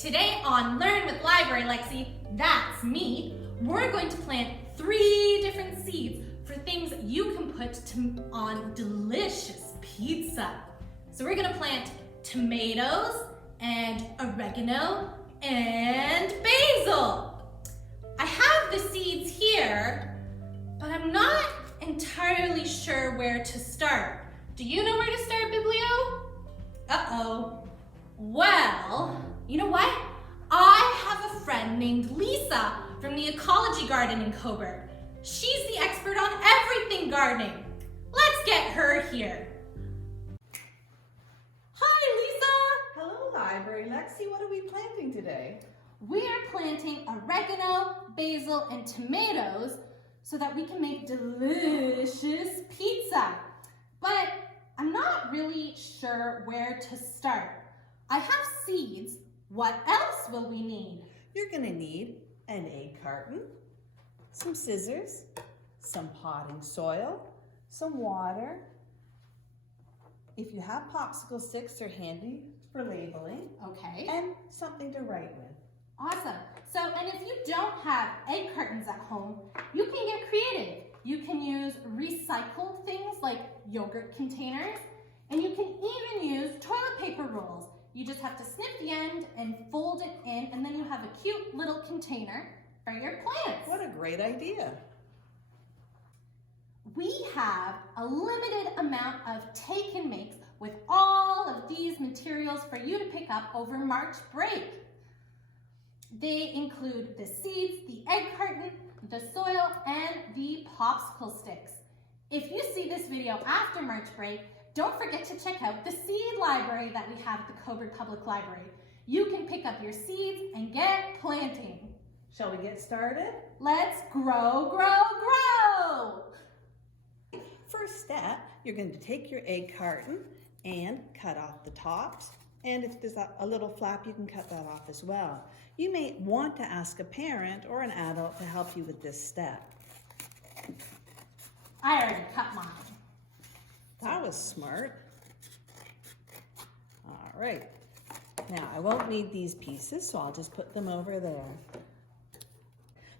Today on Learn with Library Lexy, that's me, we're going to plant 3 different seeds for things you can put on delicious pizza. So we're gonna plant tomatoes and oregano and basil. I have the seeds here, but I'm not entirely sure where to start. Do you know where to start, Biblio? Uh-oh. Well, you know what? I have a friend named Lisa from the Ecology Garden in Cobourg. She's the expert on everything gardening. Let's get her here. Hi, Lisa. Hello, Library Lexy. What are we planting today? We are planting oregano, basil, and tomatoes so that we can make delicious pizza. But I'm not really sure where to start. I have seeds. What else will we need? You're going to need an egg carton, some scissors, some potting soil, some water. If you have popsicle sticks, they're handy for labeling. Okay. And something to write with. Awesome. So, and if you don't have egg cartons at home, you can get creative. You can use recycled things like yogurt containers, and you can even use toilet paper rolls. You just have to snip the end and fold it in, and then you have a cute little container for your plants. What a great idea. We have a limited amount of take and makes with all of these materials for you to pick up over March break. They include the seeds, the egg carton, the soil, and the popsicle sticks. If you see this video after March break, don't forget to check out the seed library that we have at the Cobourg Public Library. You can pick up your seeds and get planting. Shall we get started? Let's grow, grow, grow! First step, you're going to take your egg carton and cut off the tops. And if there's a little flap, you can cut that off as well. You may want to ask a parent or an adult to help you with this step. I already cut mine. That was smart. All right. Now, I won't need these pieces, so I'll just put them over there.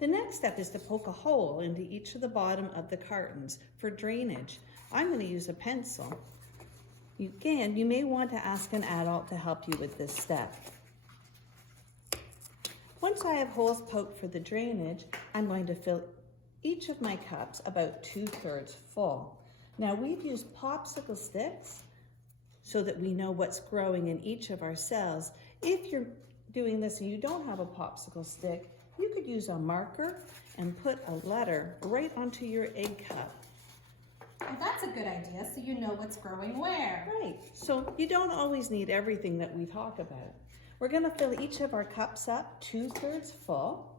The next step is to poke a hole into each of the bottom of the cartons for drainage. I'm going to use a pencil. Again, you may want to ask an adult to help you with this step. Once I have holes poked for the drainage, I'm going to fill each of my cups about 2/3 full. Now, we've used popsicle sticks so that we know what's growing in each of our cells. If you're doing this and you don't have a popsicle stick, you could use a marker and put a letter right onto your egg cup. Well, that's a good idea, so you know what's growing where. Right, so you don't always need everything that we talk about. We're going to fill each of our cups up 2/3 full.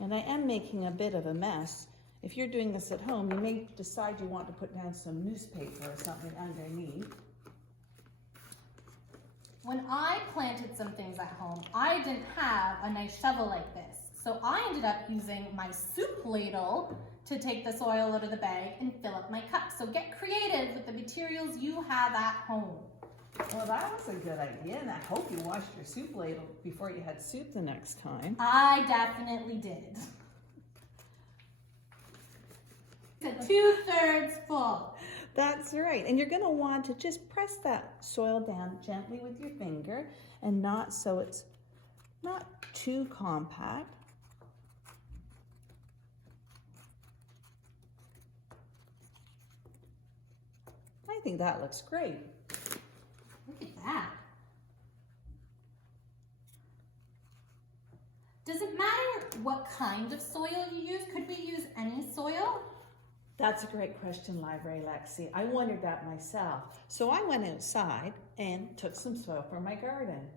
And I am making a bit of a mess. If you're doing this at home, you may decide you want to put down some newspaper or something underneath. When I planted some things at home, I didn't have a nice shovel like this. So I ended up using my soup ladle to take the soil out of the bag and fill up my cup. So get creative with the materials you have at home. Well, that was a good idea, and I hope you washed your soup ladle before you had soup the next time. I definitely did. It's 2/3 full. That's right, and you're going to want to just press that soil down gently with your finger and not so it's not too compact. I think that looks great. Look at that. Does it matter what kind of soil you use? Could we use any soil? That's a great question, Library Lexy. I wondered that myself. So I went outside and took some soil for my garden.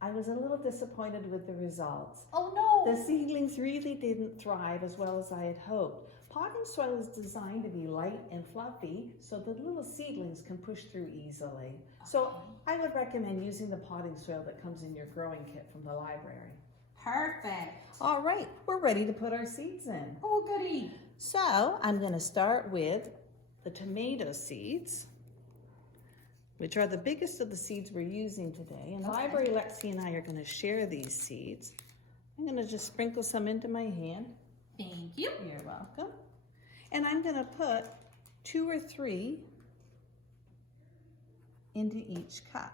I was a little disappointed with the results. Oh no! The seedlings really didn't thrive as well as I had hoped. Potting soil is designed to be light and fluffy so the little seedlings can push through easily. So I would recommend using the potting soil that comes in your growing kit from the library. Perfect. All right, we're ready to put our seeds in. Oh goody. So I'm going to start with the tomato seeds, which are the biggest of the seeds we're using today. And Library Lexy and I are going to share these seeds. I'm going to just sprinkle some into my hand. Thank you. You're welcome. And I'm going to put 2 or 3 into each cup.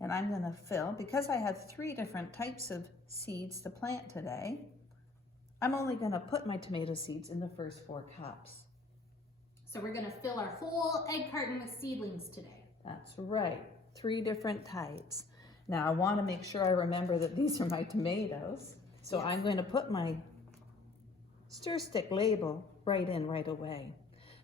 And I'm going to fill, because I have 3 different types of seeds to plant today, I'm only going to put my tomato seeds in the first 4 cups. So we're going to fill our whole egg carton with seedlings today. That's right, 3 different types. Now I want to make sure I remember that these are my tomatoes. So I'm going to put my stir stick label right in right away.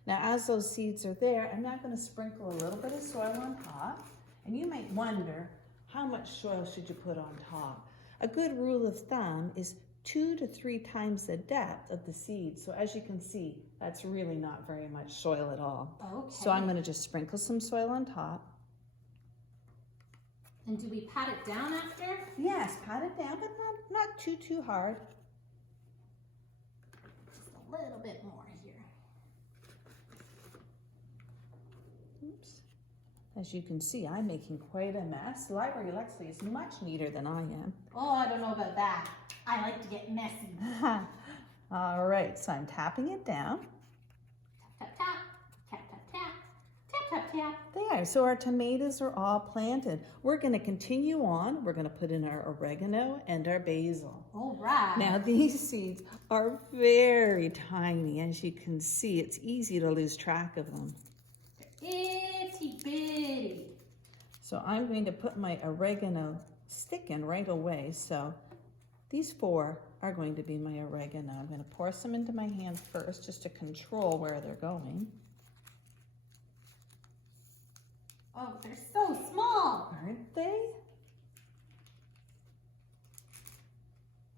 Now as those seeds are there, I'm now going to sprinkle a little bit of soil on top. And you might wonder, how much soil should you put on top? A good rule of thumb is 2 to 3 times the depth of the seed. So as you can see, that's really not very much soil at all. Okay. So I'm going to just sprinkle some soil on top. And do we pat it down after? Yes, pat it down, but not too hard. Just a little bit more here. Oops. As you can see, I'm making quite a mess. Library Lexy is much neater than I am. Oh, I don't know about that. I like to get messy. All right, so I'm tapping it down. Tap, tap, tap, tap, tap, tap, tap, tap. There, so our tomatoes are all planted. We're going to continue on. We're going to put in our oregano and our basil. All right. Now these seeds are very tiny. As you can see, it's easy to lose track of them. Itty bitty. So I'm going to put my oregano stick in right away. So these 4 are going to be my oregano. I'm going to pour some into my hand first just to control where they're going. Oh, they're so small. Aren't they?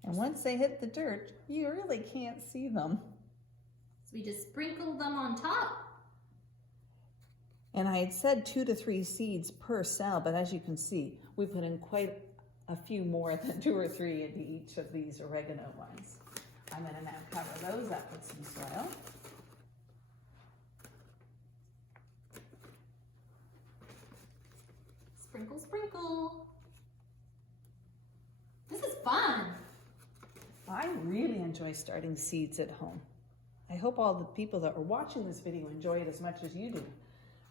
And once they hit the dirt, you really can't see them. So we just sprinkle them on top. And I had said 2 to 3 seeds per cell, but as you can see, we put in quite a few more than 2 or 3 into each of these oregano ones. I'm going to now cover those up with some soil. Sprinkle, sprinkle. This is fun. I really enjoy starting seeds at home. I hope all the people that are watching this video enjoy it as much as you do.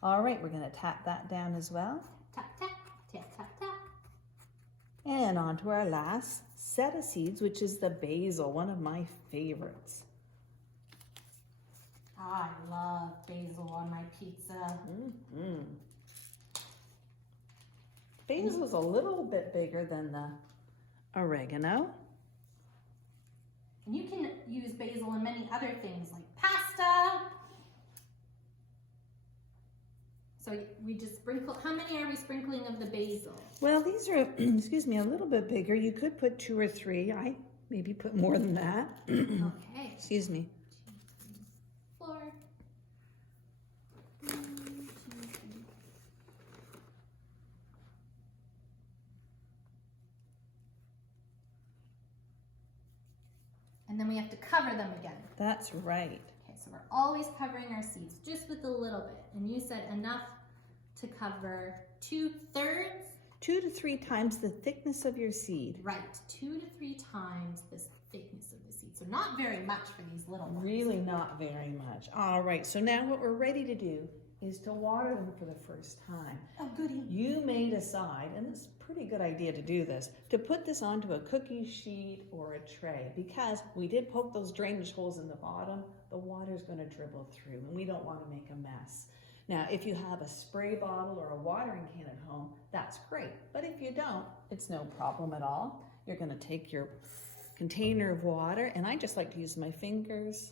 All right, we're going to tap that down as well. Tap, tap, tap, tap, tap. And on to our last set of seeds, which is the basil, one of my favorites. I love basil on my pizza. Basil's a little bit bigger than the oregano. And you can use basil in many other things like pasta. So we just sprinkle, how many are we sprinkling of the basil? Well, these are, excuse me, a little bit bigger. You could put 2 or 3. I maybe put more than that. Okay. Excuse me. 2, 3, 4. 1, 2, 3. And then we have to cover them again. That's right. Okay, so we're always covering our seeds just with a little bit. And you said enough to cover 2/3? 2 to 3 times the thickness of your seed. Right, 2 to 3 times the thickness of the seed. So not very much for these little ones. Really not very much. All right, so now what we're ready to do is to water them for the first time. Oh, goody. You may decide, and it's a pretty good idea to do this, to put this onto a cookie sheet or a tray, because we did poke those drainage holes in the bottom. The water's going to dribble through, and we don't want to make a mess. Now, if you have a spray bottle or a watering can at home, that's great. But if you don't, it's no problem at all. You're going to take your container of water, and I just like to use my fingers,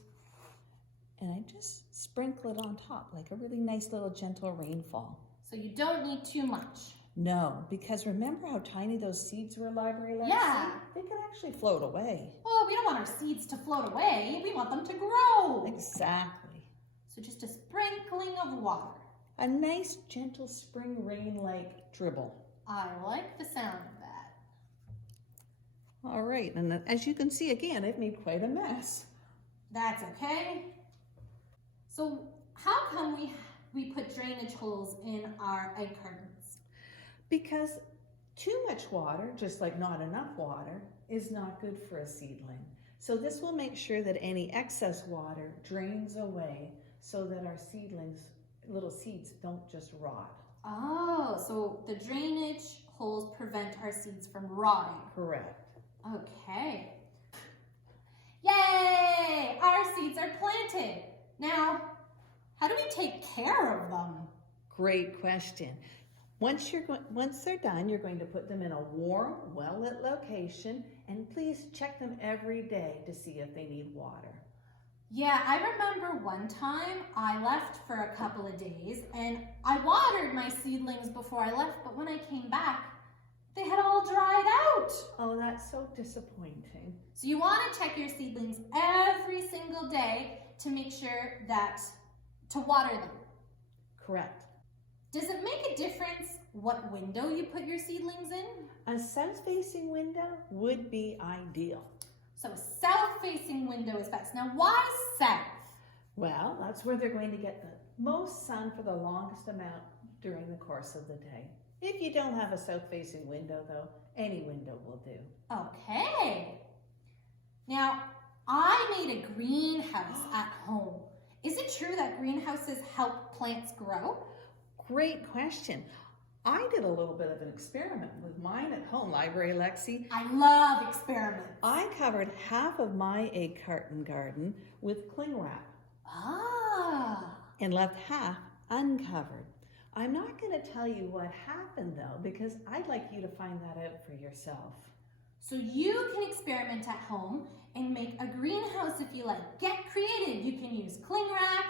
and I just sprinkle it on top like a really nice little gentle rainfall. So you don't need too much. No, because remember how tiny those seeds were, Library Lexy? Yeah. They could actually float away. Well, we don't want our seeds to float away. We want them to grow. Exactly. So just a sprinkling of water. A nice gentle spring rain-like dribble. I like the sound of that. All right, and as you can see again, I've made quite a mess. That's okay. So how come we put drainage holes in our egg cartons? Because too much water, just like not enough water, is not good for a seedling. So this will make sure that any excess water drains away so that our seedlings, little seeds, don't just rot. Oh, so the drainage holes prevent our seeds from rotting. Correct. Okay. Yay! Our seeds are planted. Now, how do we take care of them? Great question. Once they're done, you're going to put them in a warm, well-lit location, and please check them every day to see if they need water. Yeah, I remember one time I left for a couple of days and I watered my seedlings before I left, but when I came back, they had all dried out. Oh, that's so disappointing. So you want to check your seedlings every single day to make sure to water them. Correct. Does it make a difference what window you put your seedlings in? A south-facing window would be ideal. So a south-facing window is best. Now, why south? Well, that's where they're going to get the most sun for the longest amount during the course of the day. If you don't have a south-facing window, though, any window will do. Okay. Now, I made a greenhouse at home. Is it true that greenhouses help plants grow? Great question. I did a little bit of an experiment with mine at home, Library Lexy. I love experiments. I covered half of my egg carton garden with cling wrap. Ah. And left half uncovered. I'm not going to tell you what happened though, because I'd like you to find that out for yourself. So you can experiment at home and make a greenhouse if you like. Get creative. You can use cling wrap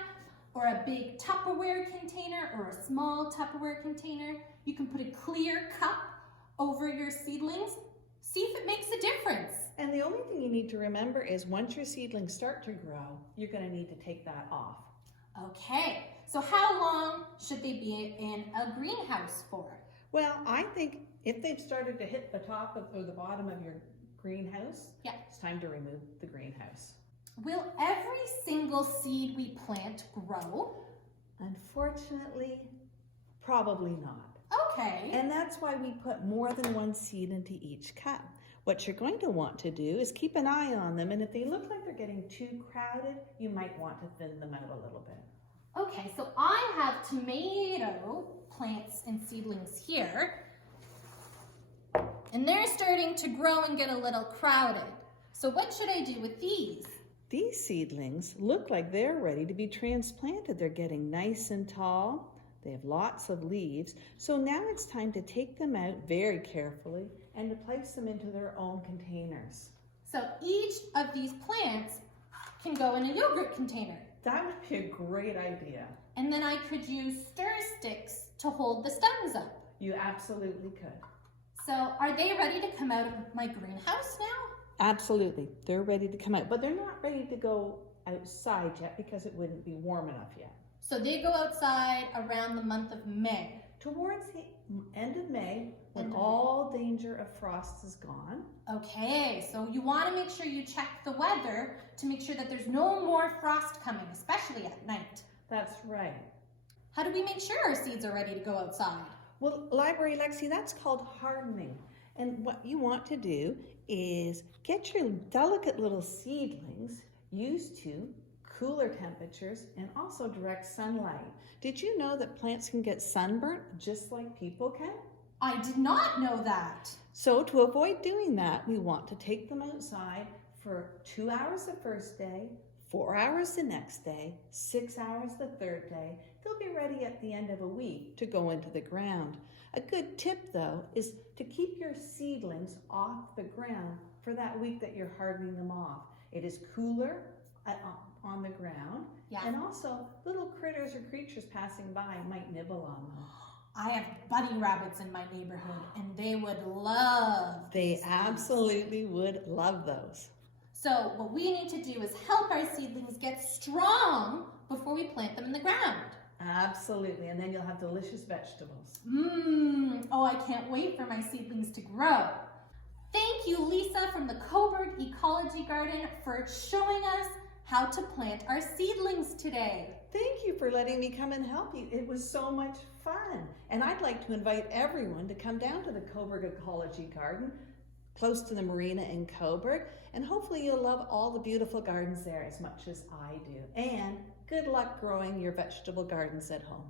or a big Tupperware container or a small Tupperware container. You can put a clear cup over your seedlings. See if it makes a difference. And the only thing you need to remember is once your seedlings start to grow, you're going to need to take that off. Okay, so how long should they be in a greenhouse for? Well, I think if they've started to hit the top or the bottom of your greenhouse, it's time to remove the greenhouse. Will every single seed we plant grow? Unfortunately, probably not. Okay. And that's why we put more than one seed into each cup. What you're going to want to do is keep an eye on them, and if they look like they're getting too crowded, you might want to thin them out a little bit. Okay, so I have tomato plants and seedlings here, and they're starting to grow and get a little crowded. So what should I do with these? These seedlings look like they're ready to be transplanted. They're getting nice and tall. They have lots of leaves. So now it's time to take them out very carefully and to place them into their own containers. So each of these plants can go in a yogurt container. That would be a great idea. And then I could use stir sticks to hold the stems up. You absolutely could. So are they ready to come out of my greenhouse now? Absolutely. They're ready to come out, but they're not ready to go outside yet because it wouldn't be warm enough yet. So they go outside around the month of May. Towards the end of May, when all danger of frost is gone. Okay, so you want to make sure you check the weather to make sure that there's no more frost coming, especially at night. That's right. How do we make sure our seeds are ready to go outside? Well, Library Lexy, that's called hardening. And what you want to do is get your delicate little seedlings used to cooler temperatures and also direct sunlight. Did you know that plants can get sunburnt just like people can? I did not know that. So to avoid doing that, we want to take them outside for 2 hours the first day, 4 hours the next day, 6 hours the third day. They'll be ready at the end of a week to go into the ground. A good tip though is to keep your seedlings off the ground for that week that you're hardening them off. It is cooler on the ground, and also little critters or creatures passing by might nibble on them. I have bunny rabbits in my neighborhood and they would love They absolutely would love those. So what we need to do is help our seedlings get strong before we plant them in the ground. Absolutely, and then you'll have delicious vegetables. Oh, I can't wait for my seedlings to grow. Thank Thank you, Lisa from the Cobourg Ecology Garden, for showing us how to plant our seedlings today. Thank you for letting me come and help you. It was so much fun. And I'd like to invite everyone to come down to the Cobourg Ecology Garden, close to the marina in Cobourg, and hopefully you'll love all the beautiful gardens there as much as I do. And good luck growing your vegetable gardens at home.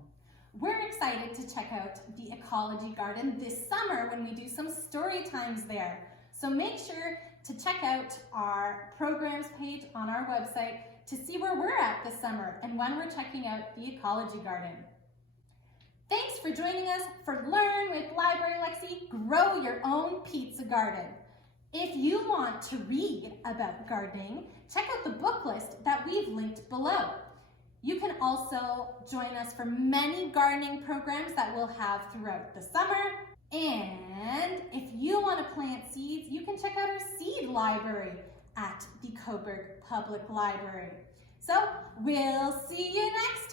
We're excited to check out the Ecology Garden this summer when we do some story times there. So make sure to check out our programs page on our website to see where we're at this summer and when we're checking out the Ecology Garden. Thanks for joining us for Learn with Library Lexy, Grow Your Own Pizza Garden. If you want to read about gardening, check out the book list that we've linked below. You can also join us for many gardening programs that we'll have throughout the summer. And if you want to plant seeds, you can check out our seed library at the Cobourg Public Library. So we'll see you next time.